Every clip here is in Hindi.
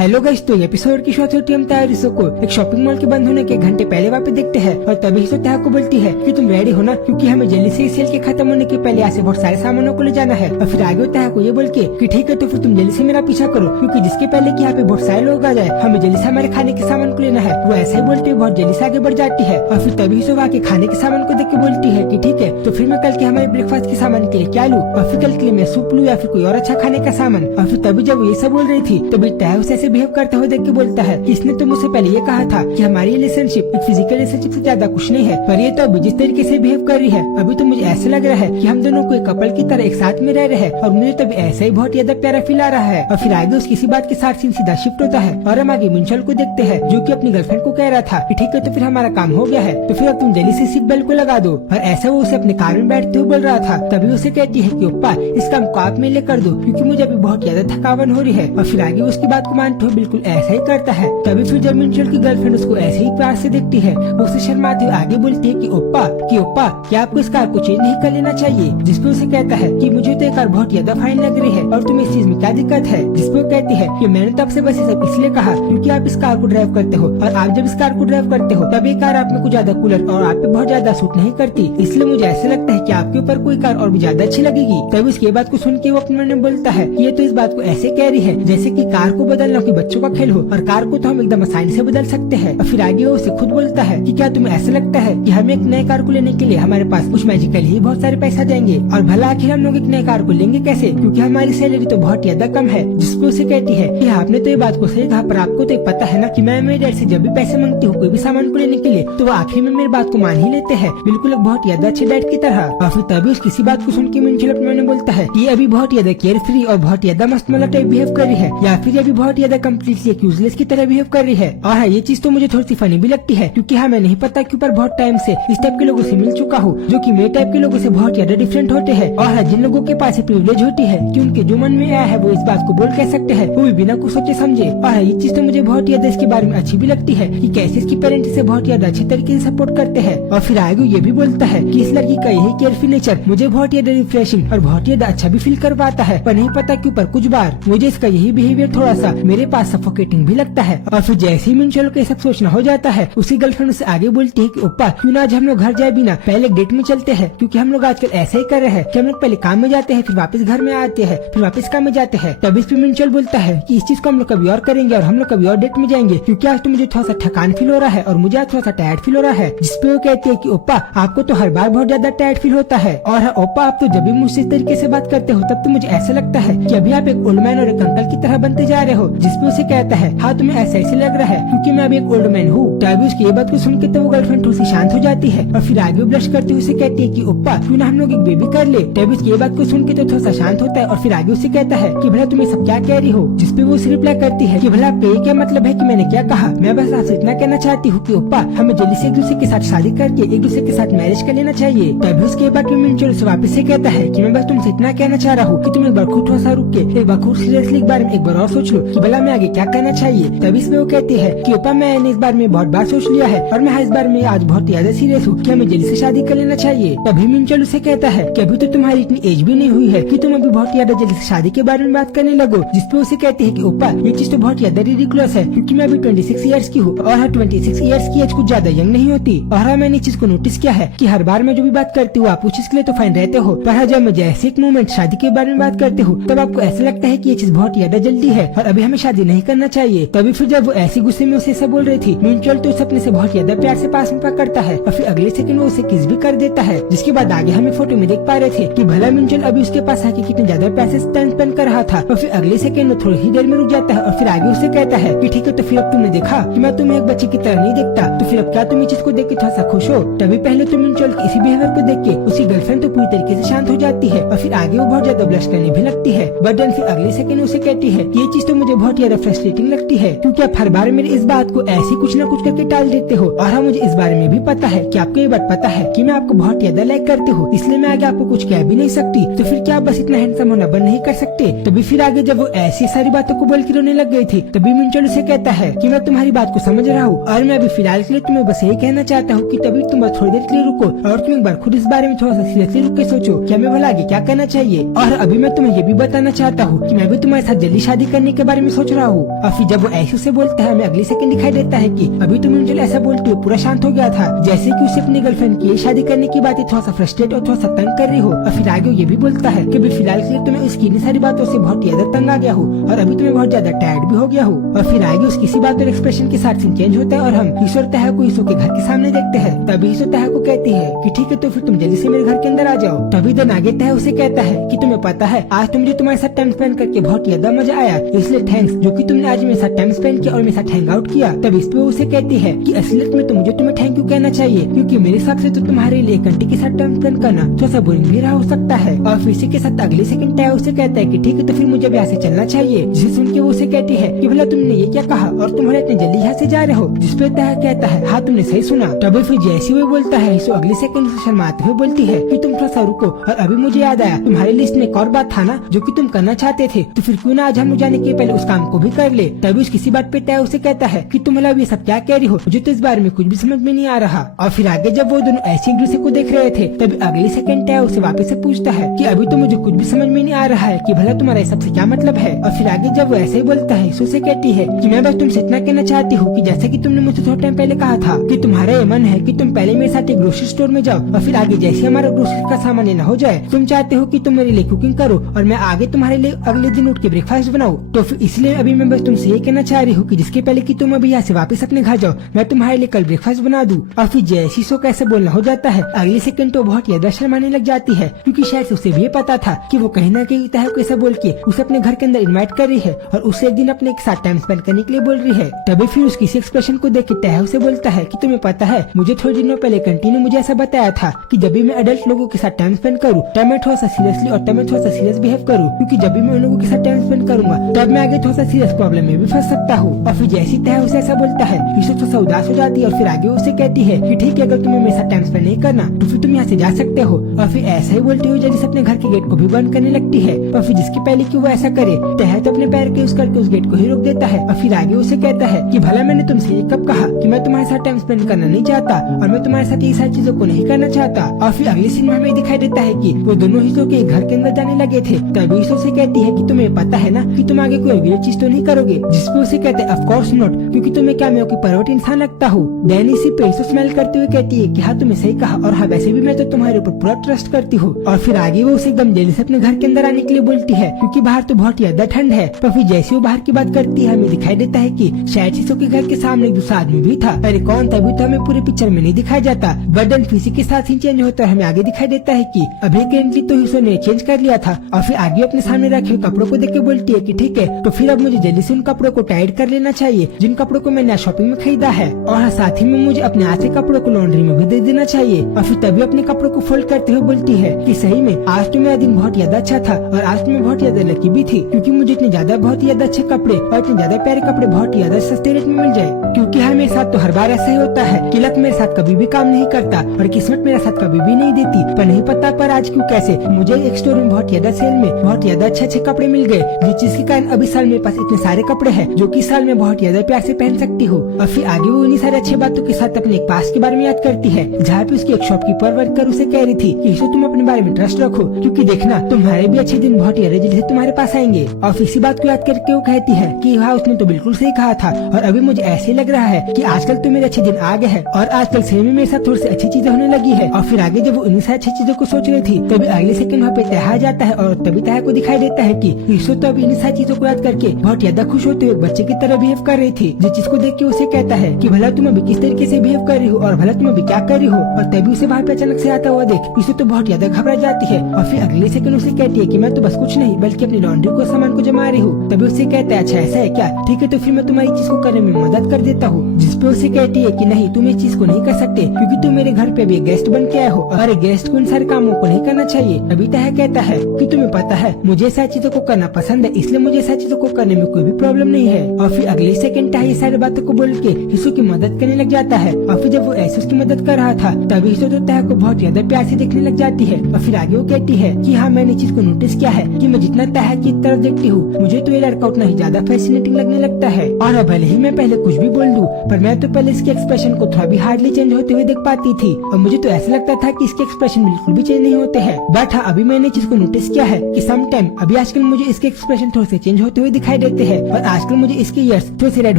हेलो गाइस, तो एपिसोड की शुरुआत होती है हम तैयारियों को एक शॉपिंग मॉल के बंद होने के घंटे पहले वहाँ पे देखते हैं और तभी तो तैयार को बोलती है कि तुम रेडी हो ना, क्योंकि हमें जल्दी से सेल के खत्म होने के पहले यहाँ से बहुत सारे सामानों को ले जाना है। और फिर आगे होता है को ये बोल के कि ठीक है तो फिर तुम जल्दी से मेरा पीछा करो, क्योंकि जिसके पहले की यहाँ पे बहुत सारे लोग आ जाए हमें जल्दी से हमारे खाने के सामान को लेना है। वो ऐसा ही बोलते हुए बहुत जल्दी से आगे बढ़ जाती है और फिर तभी से वहाँ के खाने के सामान को देख के बोलती है कि ठीक है तो फिर मैं कल के हमारे ब्रेकफास्ट के सामान के लिए क्या लूँ, और फिर कल के लिए मैं सूप लूँ या फिर कोई और अच्छा खाने का सामान। और फिर तभी जब ये सब बोल रही थी तभी तैयार ऐसे बिहेव करते हुए देख के बोलता है कि इसने तो मुझसे पहले ये कहा था कि हमारी रिलेशनशिप एक फिजिकल रिलेशनशिप से ज्यादा कुछ नहीं है, पर ये तो अभी जिस तरीके से बिहेव कर रही है अभी तो मुझे ऐसा लग रहा है कि हम दोनों को एक कपल की तरह एक साथ में रह रहे हैं और मुझे तभी ऐसा ही बहुत ज्यादा प्यारा फील आ रहा है। और फिर आगे उसकी इसी बात के साथ सीन सीधा शिफ्ट होता है और हम आगे मिंचल को देखते हैं जो कि अपनी गर्लफ्रेंड को कह रहा था कि ठीक है तो फिर हमारा काम हो गया है तो फिर अब तुम जल्दी से सीट बेल्ट को लगा दो। और ऐसा वो उसे अपने कार में बैठते हुए बोल रहा था तभी उसे कहती है कि ओप्पा इस काम को आप में ले कर दो क्योंकि मुझे अभी बहुत ज्यादा थकावन हो रही है। और फिर आगे उसकी बात को मानते हुए बिल्कुल ऐसा ही करता है। तभी फिर जब मिंचल की गर्लफ्रेंड उसको ऐसे ही प्यार से देखती है वो उसे शर्माते हुए आगे बोलती है कि ओप्पा क्या आपको इस कार को चेंज नहीं कर लेना चाहिए। जिसपे उसे कहता है कि मुझे तो ये कार बहुत ज्यादा फाइन लग रही है और तुम्हें इस चीज में क्या दिक्कत है। जिसपे वो कहती है कि मैंने तो आपसे बस ये सब इसलिए कहा क्योंकि आप इस कार को ड्राइव करते हो और आप जब इस कार को ड्राइव करते हो तब ये कार आप में कुछ ज्यादा कूलर और आप पे बहुत ज्यादा सूट नहीं करती, इसलिए मुझे ऐसा लगता है कि आपके ऊपर कोई कार और भी ज्यादा अच्छी लगेगी। तभी उसकी बात को सुन के वो अपने मन में बोलता है कि ये तो इस बात को ऐसे कह रही है जैसे कि कार को बदलना कोई बच्चों का खेल हो और कार को तो हम एकदम आसानी से बदल सकते हैं। और फिर आगे वो उसे खुद बोलता है कि क्या तुम्हें ऐसा लगता है कि हमें एक नए कार को लेने के लिए हमारे पास कुछ मैजिकल ही बहुत सारे पैसा देंगे, और भला आखिर हम लोग एक नए कार को लेंगे कैसे क्योंकि हमारी सैलरी तो बहुत ज्यादा कम है। जिसको उसे कहती है कि आपने तो ये बात को सही कहा पर आपको तो पता है ना कि मैं मेरे डैड से जब भी पैसे मांगती हूँ कोई भी सामान को लेने के लिए तो वो आखिर में मेरी बात को मान ही लेते हैं, बिल्कुल बहुत ज्यादा अच्छे डैड की तरह। और फिर तभी उसकी किसी बात को सुन के मिंचल अपने मन में बोलता है कि अभी बहुत ज्यादा केयर फ्री और बहुत ज्यादा मस्त मला टाइप बिहेव कर रही है या फिर अभी बहुत ज्यादा कम्प्लीटली यूजलेस की तरह बिहेव कर रही है। और हाँ ये चीज तो मुझे थोड़ी सी फनी भी लगती है क्योंकि हाँ मैं नहीं पता के ऊपर बहुत टाइम से इस टाइप के लोगों से मिल चुका हूँ जो कि मेरे टाइप के लोगों से बहुत ज्यादा डिफरेंट होते हैं। और हाँ जिन लोगों के पास प्रिविलेज होती है कि उनके जो मन में आया है वो इस बात को बोल कह सकते हैं वो भी बिना कुछ सोचे समझे। और हाँ ये चीज तो मुझे बहुत ज्यादा इसके बारे में अच्छी भी लगती है कि कैसे इसकी पेरेंट्स इसे बहुत ज्यादा अच्छे तरीके से सपोर्ट करते हैं। और फिर आगे ये भी बोलता है कि इस लड़की का यही केयरफुल नेचर मुझे बहुत ज्यादा रिफ्रेशिंग और बहुत ज्यादा अच्छा भी फील करवाता है, पर नहीं पता क्यों पर कुछ बार मुझे इसका यही बिहेवियर थोड़ा सा मेरे पास सफोकेटिंग भी लगता है। और फिर जैसे ही मिंचल को सब सोचना हो जाता है उसी गर्लफ्रेंड से आगे बोलती है कि ओप्पा क्यों ना आज हम लोग घर जाए बिना पहले डेट में चलते हैं, क्योंकि हम लोग आजकल ऐसा ही कर रहे हैं कि हम लोग पहले काम में जाते हैं फिर वापस घर में आते हैं फिर वापस काम में जाते हैं। तभी फिर मिंचल बोलता है कि इस चीज को हम लोग कभी और करेंगे और हम लोग कभी और डेट में जाएंगे क्योंकि आज तो मुझे थोड़ा सा थकान फील हो रहा है और मुझे आज थोड़ा सा टायर्ड फील हो रहा है। जिसपे वो कहती है कि ओप्पा आपको तो हर बार बहुत ज्यादा टायर्ड फील होता है, और ओप्पा आप तो जब भी मुझसे इस तरीके से बात करते हो तब तो मुझे ऐसा लगता है कि अभी आप एक ओल्ड मैन और एक अंकल की तरह बनते जा रहे हो। जिसपे उसे कहता है हाँ तुम्हें ऐसा ऐसे लग रहा है क्योंकि मैं अभी एक ओल्ड मैन हूँ। तभी उसकी ये बात को सुन के तो वो गर्लफ्रेंड थोड़ी सी शांत हो जाती है और फिर आगे ब्लश करते हुए उसे कहती है कि ओप्पा क्यों ना हम लोग एक बेबी कर ले। तभी उसकी ये बात को सुन के तो थोड़ा सा शांत होता है और फिर आगे उसे कहता है कि भला तुम्हें सब क्या कह रही हो। जिसपे वो उसे रिप्लाई करती है कि भला आपका ये क्या मतलब है कि मैंने क्या कहा, मैं बस आपसे इतना कहना चाहती हूँ कि ओप्पा हमें जल्दी से एक दूसरे के साथ शादी करके एक दूसरे के साथ मैरिज कर लेना चाहिए। तभी उसके बाद मिंचल से वापस से कहता है कि मैं बस तुमसे इतना कहना चाह रहा हूँ कि तुम एक बार खुद थोड़ा सा रुक के एक बार खुद सीरियसली एक बार एक बार और सोच लो कि भला मैं आगे क्या करना चाहिए। तभी इसमें वो कहती है कि ओप्पा मैंने इस बार में बहुत बार सोच लिया है और मैं इस बार में आज बहुत ज्यादा सीरियस हूँ कि हमें जल्दी से शादी कर लेना चाहिए। तभी मिंचल उसे कहता है कि अभी तो तुम्हारी इतनी एज भी नहीं हुई है कि तुम अभी बहुत ज्यादा जल्दी से शादी के बारे में बात करने लगो। जिसपे उसे कहती है कि ओप्पा ये चीज तो बहुत ज्यादा रिडिकुलस है क्योंकि मैं अभी 26 इयर्स की हूँ और 26 इयर्स की एज कुछ ज्यादा यंग नहीं होती। और मैंने इस चीज को नोटिस किया है कि हर बार मैं जो भी बात करती हूँ आप उस चीज के लिए तो फाइन रहते हो, पर जब मैं जैसे एक मोमेंट शादी के बारे में बात करते हो तब आपको ऐसा लगता है कि ये चीज बहुत ज्यादा जल्दी है और अभी हमें शादी नहीं करना चाहिए। तभी फिर जब वो ऐसी गुस्से में उसे सब बोल रही थी मिंचल तो उसे अपने से बहुत ज्यादा प्यार से पास में पकड़ता है और फिर अगले सेकंड वो उसे किस भी कर देता है। जिसके बाद आगे हमें फोटो में देख पा रहे थे कि भला मिंचल अभी उसके पास आके कितने ज्यादा पैसे टाइम स्पेंड कर रहा था और फिर अगले सेकंड वो थोड़ी ही देर में रुक जाता है और फिर आगे उसे कहता है कि ठीक है तो फिर अब तुमने देखा कि मैं तुम्हें एक बच्चे की तरह नहीं देखता तो फिर अब क्या तुम इस चीज को देख के थोड़ा सा खुश हो। तभी पहले तो मिंचल के इसी बिहेवियर को देख के उसकी गर्लफ्रेंड तो पूरी तरीके से शांत हो जाती है और फिर आगे वो बहुत ज्यादा ब्लश करने भी लगती है। बट देन फिर अगले सेकंड उसे कहती है कि ये चीज तो मुझे बहुत ज्यादा फ्रस्ट्रेटिंग लगती है क्योंकि आप हर बार मेरी इस बात को ऐसी कुछ न कुछ करके टाल देते हो। और हाँ मुझे इस बारे में भी पता है कि आपको ये बात पता है कि मैं आपको बहुत ज्यादा लाइक करती हूँ, इसलिए मैं आगे आपको कुछ कह भी नहीं सकती, तो फिर क्या आप बस इतना हैंडसम होना बंद नहीं कर सकते। तभी फिर आगे जब वो ऐसी सारी बातों को बोल के रोने लग गई थी तभी मिंचल उसे कहता है कि मैं तुम्हारी बात को समझ रहा हूँ और मैं अभी फिलहाल के लिए तुम्हें बस यही कहना चाहता हूँ कि तभी तुम बस थोड़ी देर के लिए रुको और तुम एक बार खुद इस बारे में थोड़ा सा सीरियसली रुक के सोचो कि हमें भला आगे क्या करना चाहिए। और अभी मैं तुम्हें ये भी बताना चाहता हूँ कि मैं भी तुम्हारे साथ जल्दी शादी करने के बारे में सोच सोच रहा हूँ। और फिर जब वो ऐसे उसे बोलता है, हमें अगले सेकंड दिखाई देता है कि अभी तुम एंजल ऐसा बोलते हो पूरा शांत हो गया था, जैसे कि उसे अपनी गर्लफ्रेंड की शादी करने की बातें थोड़ा सा फ्रस्ट्रेट और थोड़ा सा तंग कर रही हो। और फिर आगे ये भी बोलता है कि अभी फिलहाल के लिए तुम्हें उसकी इन सारी बातों से बहुत ज्यादा तंग आ गया हूँ और अभी तुम्हें बहुत ज्यादा टायर्ड भी हो गया हूँ। और फिर आगे उसकी इसी बात और एक्सप्रेशन के साथ सीन चेंज होता है और हम ईश्वर तहा को ईशो के घर के सामने देखते हैं। तभी ईशो तहा को कहती है कि ठीक है तो फिर तुम जल्दी से मेरे घर के अंदर आ जाओ। तभी दिन आगे तहा उसे कहता है कि तुम्हें पता है आज तो मुझे तुम्हारे साथ टाइम स्पेंड करके बहुत ज्यादा मजा आया, इसलिए थैंक्स जो कि तुमने आज मेरे साथ टाइम स्पेंड किया और मेरे साथ हैंग आउट किया। तब इस पे उसे कहती है कि असलियत में तो मुझे तुम्हें थैंक यू कहना चाहिए, क्योंकि मेरे हिसाब से तो तुम्हारे लिए एक घंटे के साथ टाइम स्पेंड करना थोड़ा सा बोरिंग भी रहा हो सकता है। और फिर इसी के साथ अगले सेकंड तहा उसे कहता है कि ठीक है तो फिर मुझे अब यहाँ से चलना चाहिए। जिसे सुन के वो उसे कहती है कि भला तुमने ये क्या कहा और तुम इतने जल्दी यहाँ से जा रहे हो। जिसपे तहा कहता है हाँ तुमने सही सुना। तभी फिर जैसे वो बोलता है ईशो अगले सेकंड से शर्माते हुए बोलती है कि तुम थोड़ा सा रुको, और अभी मुझे याद आया तुम्हारी लिस्ट में एक और बात था ना जो कि तुम करना चाहते थे, तो फिर क्यों ना आज हम जाने के पहले उस काम को भी कर ले। तभी उस किसी बात पे तहा उसे कहता है कि तुम मतलब ये सब क्या कह रही हो, मुझे तो इस बारे में कुछ भी समझ में नहीं आ रहा। और फिर आगे जब वो दोनों ऐसे एक दूसरे को देख रहे थे तभी अगले सेकंड तहा उसे वापस से पूछता है कि अभी तो मुझे कुछ भी समझ में नहीं आ रहा है कि भला तुम्हारा सबसे क्या मतलब है। और फिर आगे जब वो ऐसे ही बोलता है ईशो से कहती है कि मैं बस तुमसे इतना कहना चाहती हूँ कि जैसे कि तुमने मुझे थोड़ा टाइम पहले कहा था कि तुम्हारा ये मन है कि तुम पहले मेरे साथ एक ग्रोसरी स्टोर में जाओ और फिर आगे जैसे हमारा ग्रोसरी का सामान लेना हो जाए तुम चाहते हो कि तुम मेरे लिए कुकिंग करो और मैं आगे तुम्हारे लिए अगले दिन उठ के ब्रेकफास्ट बनाऊं। तो फिर इसलिए अभी मैं बस तुमसे ये कहना चाह रही हूँ कि जिसके पहले कि तुम अभी यहाँ से वापस अपने घर जाओ मैं तुम्हारे लिए कल ब्रेकफास्ट बना दूं। और फिर जैसी ईशो कैसे बोलना हो जाता है अगले सेकंड तो बहुत ज्यादा शर्माने लग जाती है, क्योंकि शायद उसे भी पता था कि वो कहीं ना कहीं तहा को ऐसा बोल के उसे अपने घर के अंदर इन्वाइट कर रही है और उसे एक दिन अपने साथ टाइम स्पेंड करने के लिए बोल रही है। तभी फिर उसकी इस एक्सप्रेशन को देख के तहा उसे बोलता है कि तुम्हें पता है मुझे थोड़े दिनों पहले कंटी ने मुझे ऐसा बताया था कि जब भी मैं अडल्ट लोगों के साथ टाइम स्पेंड करूँ तब मैं थोड़ा सा सीरियसली और तब मैं थोड़ा सा सीरियस बिहेव करूँ, क्योंकि जब भी मैं उन लोगों के साथ टाइम स्पेंड करूंगा तब मैं आगे थोड़ा सा सीरियस प्रॉब्लम में भी फंस सकता हूँ। और फिर जैसी तहा उसे ऐसा बोलता है ईशो थोड़ा सा उदास हो जाती है और फिर आगे उसे कहती है कि ठीक है अगर तुम्हें मेरे साथ टाइम स्पेंड नहीं करना तो फिर तुम यहाँ से जा सकते हो। और फिर ऐसा ही बोलते हुए जैसे अपने घर के गेट को भी बंद करने लगती है। और फिर जिसकी पहले की वो ऐसा करे तहा तो अपने पैर के यूज करके उस गेट को ही रोक देता है। और फिर आगे उसे कहता है कि भला मैंने तुमसे ये कब कहा कि मैं तुम्हारे साथ टाइम स्पेंड करना नहीं चाहता और मैं तुम्हारे साथ ये सारी चीजों को नहीं करना चाहता। और फिर अगले सीन में हमें दिखाई देता है कि वो दोनों ईशो के घर के अंदर जाने लगे थे। तभी ईशो से कहती है कि तुम्हें पता है ना कि तुम आगे कोई वियर्ड चीज तो नहीं करोगे। जिसपे उसे कहते हैं ऑफ कोर्स नॉट, क्योंकि तुम्हें क्या मैं परवर्ट इंसान लगता हूँ। देन इसी पे ईशो स्माइल करते हुए कहती है कि हाँ तुमने सही कहा और हाँ वैसे भी मैं तो तुम्हारे ऊपर पूरा ट्रस्ट करती हूँ। और फिर आगे वो उसे एकदम जल्दी से अपने घर के अंदर आने के लिए बोलती है क्योंकि बाहर तो बहुत ज्यादा ठंड है। पर फिर जैसे वो बाहर की बात करती है हमें दिखाई देता है कि शायद ईशो के घर के सामने एक दूसरा आदमी भी था। अरे कौन? तभी तो हमें पूरे पिक्चर में नहीं दिखाया जाता, बट देन फिर के साथ ही चेंज होता है हमें आगे दिखाई देता है कि अभी करेंटली तो ईशो ने चेंज कर लिया था। और फिर आगे अपने सामने रखे कपड़ों को देख के बोलती है कि ठीक है तो फिर अब मुझे जल्दी से उन कपड़ों को टाइट कर लेना चाहिए जिन कपड़ों को मैंने शॉपिंग में खरीदा है, और साथ ही में मुझे अपने हाथ से कपड़ों को लॉन्ड्री में भी दे देना चाहिए। और फिर तभी अपने कपड़ों को फोल्ड करते हुए बोलती है कि सही में आज तो मेरा दिन बहुत ज्यादा अच्छा था और आज तो मैं बहुत ज्यादा लकी भी थी, क्योंकि मुझे इतने ज्यादा बहुत ज्यादा अच्छे कपड़े और इतने ज्यादा प्यारे कपड़े बहुत ज्यादा सस्ते रेट में मिल जाए। क्योंकि हाँ मेरे साथ तो हर बार ऐसा ही होता है कि लक मेरे साथ कभी भी काम नहीं करता और किस्मत मेरे साथ कभी भी नहीं देती, पर नहीं पता पर आज क्यों कैसे मुझे एक स्टोर में बहुत ज्यादा सेल में बहुत ज्यादा अच्छे कपड़े मिल गए, जिस चीज के कारण अभी साल मेरे पास इतने सारे कपड़े हैं जो कि साल में बहुत ज्यादा प्यार से पहन सकती हूँ। और फिर आगे वो उन्हीं सारे अच्छी बातों के साथ अपने एक पास के बारे में याद करती है जहाँ पे उसकी एक शॉपकीपर वर्कर उसे कह रही थी कि ईशो तुम अपने बारे में ट्रस्ट रखो, क्योंकि देखना तुम्हारे भी अच्छे दिन बहुत ज्यादा जल्दी से तुम्हारे पास आएंगे। और इसी बात को याद करके वो कहती है कि हाँ उसने तो बिल्कुल सही कहा था और अभी मुझे ऐसे लग रहा है कि आजकल तो मेरे अच्छे दिन आ गए हैं और आजकल सही में मेरे साथ थोड़ी सी अच्छी चीजें होने लगी है। और फिर आगे जब वो उन्हीं सारी अच्छी चीजों को सोच रही थी तभी अगले सेकंड वहाँ पे तहा जाता है और तभी तहा को दिखाई देता है कि ईशो तो अभी इन सारी चीजों को याद करके बहुत ज्यादा खुश होते हुए बच्चे की तरह बिहेव कर रही थी, जिस चीज को देख के उसे कहता है कि भला तुम अभी किस तरीके से बिहेव कर रही हो और भला तुम अभी क्या कर रही हो। और तभी उसे वहाँ पे अचानक से आता हुआ देख ईशो तो बहुत ज्यादा घबरा जाती है और फिर अगले सेकंड उसे कहती है कि मैं तो बस कुछ नहीं बल्कि अपनी लॉन्ड्री को सामान को जमा रही हूँ। तभी उसे कहता है अच्छा ऐसा है क्या, ठीक है तो फिर मैं तुम्हारी चीज को करने में मदद कर देता हूँ। जिसपे उसे कहती है कि नहीं तुम इस चीज को नहीं कर सकते क्योंकि तुम मेरे घर पे भी गेस्ट बन के आए हो और गेस्ट को इन सारे कामों को नहीं करना चाहिए। अभी तहा कहता है कि तुम्हें पता है मुझे सारी चीजों को करना पसंद है, इसलिए मुझे सारी चीजों को करने में कोई भी प्रॉब्लम नहीं है। और फिर अगले सेकंड तहा ये सारी बातों को बोल के ईशो की मदद करने लग जाता है है और फिर जब वो ऐसे उसकी मदद कर रहा था तभी से तो तह को बहुत ज्यादा प्यार से देखने लग जाती है। और फिर आगे वो कहती है कि हाँ मैंने चीज को नोटिस किया है कि मैं जितना तह की तरफ देखती हूँ मुझे तो ये लड़का उतना ही ज्यादा फैसिनेटिंग लगने लगता है। और अब भले ही मैं पहले कुछ भी बोल दूं पर मैं तो पहले इसके एक्सप्रेशन को थोड़ा भी हार्डली चेंज होते हुए देख पाती थी और मुझे तो ऐसा लगता था कि इसके एक्सप्रेशन बिल्कुल भी चेंज नहीं होते हैं। बट हाँ अभी मैंने चीज को नोटिस किया है कि सम टाइम अभी आजकल मुझे इसके एक्सप्रेशन थोड़े से चेंज होते हुए दिखाई देते हैं और आजकल मुझे इसके ईयर्स थोड़े से रेड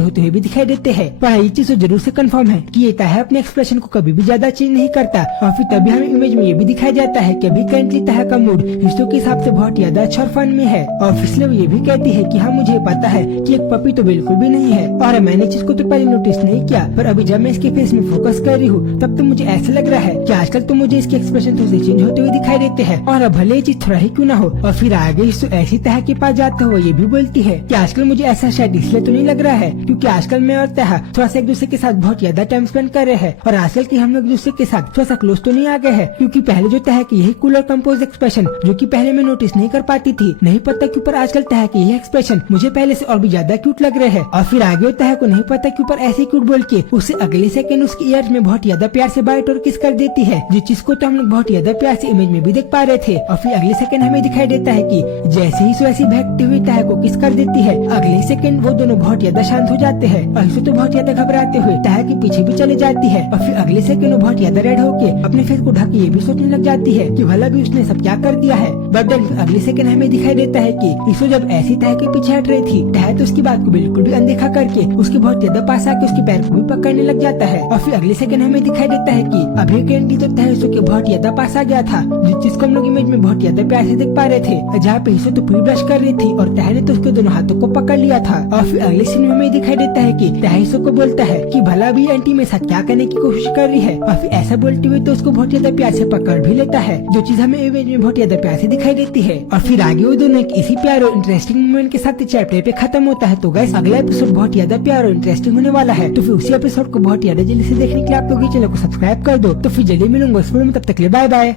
होते हुए भी दिखाई देते हैं। पर ये चीज तो जरूर से कंफर्म है कि ये तह अपने एक्सप्रेशन को कभी भी ज्यादा चेंज नहीं करता। और फिर तभी हमें इमेज में ये भी दिखाया जाता है कि अभी करंटली तह का मूड रिश्तों के हिसाब से बहुत ज्यादा अच्छा और फन में है। और फिर वो ये भी कहती है कि हाँ मुझे पता है कि एक पपी तो बिल्कुल भी नहीं है और मैंने चीज को तो पहले नोटिस नहीं किया पर अभी जब मैं इसके फेस में फोकस कर रही हूँ तब तो मुझे ऐसा लग रहा है कि आजकल तो मुझे इसके एक्सप्रेशन थोड़े से चेंज होते हुए दिखाई देते हैं। और भले ये चीज थोड़ा ही क्यों ना हो। और फिर आगे तो ऐसी तह के पास जाते हुए ये भी बोलती है कि आजकल मुझे ऐसा शायद इसलिए तो नहीं लग रहा है क्योंकि आजकल मैं और तह थोड़ा सा एक दूसरे के साथ बहुत ज्यादा टाइम स्पेंड कर रहे हैं और आजकल की हम लोग एक दूसरे के साथ थोड़ा सा क्लोज तो नहीं आ गए हैं क्योंकि पहले जो तह की यही कूल और कंपोज एक्सप्रेशन जो कि पहले मैं नोटिस नहीं कर पाती थी नहीं पता क्यों पर आजकल तह के यही एक्सप्रेशन मुझे पहले से और भी ज्यादा क्यूट लग रहे हैं। और फिर आगे तह को नहीं पता क्यों पर ऐसे क्यूट बोल के उससे अगले सेकंड उसकी ईयर्स में बहुत ज्यादा प्यार से बाइट और किस कर देती है जिस चीज को तो हम लोग बहुत ज्यादा प्यार से इमेज में भी देख पा रहे थे। और फिर अगले सेकंड हमें दिखाई देता है कि जैसे ही वैसी भागती हुई तह को किस कर देती है अगले सेकंड वो दोनों बहुत ज्यादा शांत हो जाते हैं और इसे तो बहुत ज्यादा घबराते हुए तह के पीछे भी चले जाती है। और फिर अगले सेकंड वो बहुत ज्यादा रेड होके अपने फेस को ढक के ये भी सोचने लग जाती है कि भला भी उसने सब क्या कर दिया है। बट देन अगले सेकंड हमें दिखाई देता है कि इसो जब ऐसी तह के पीछे हट रही थी तह तो उसकी बात को बिल्कुल भी अनदेखा करके उसके बहुत ज्यादा पास आके उसके पैर को भी पकड़ने लग जाता है। और फिर अगले सेकंड हमें दिखाई देता है कि अभी कैंडी तो तह इसो के बहुत ज्यादा पास आ गया था जिस चीज को हम लोग इमेज में बहुत ज्यादा प्यार से देख पा रहे थे जहाँ पे इसो तो पूरी ब्रश कर रही थी और तह ने तो उसके दोनों हाथों को पकड़ लिया था। और फिर अगले सीन में हमें दिखाई देता है कि तह इसो को बोलता है कि भला भी आंटी मेरे साथ क्या करने की कोशिश कर रही है और फिर ऐसा बोलते हुए तो उसको बहुत ज्यादा प्यार से पकड़ भी लेता है जो चीज हमें इमेज में बहुत ज्यादा प्यार से दिखाई देती है। और फिर आगे वो दोनों इसी प्यार और इंटरेस्टिंग मोमेंट के साथ चैप्टर पे खत्म होता है। तो गाइस अगला एपिसोड बहुत ज्यादा प्यार और इंटरेस्टिंग होने वाला है तो फिर उसी एपिसोड को बहुत ज्यादा जल्दी से देखने के लिए आप लोग चैनल को सब्सक्राइब कर दो। तो फिर जल्दी मिलूंगा इस वीडियो में, तब तक के लिए बाय बाय।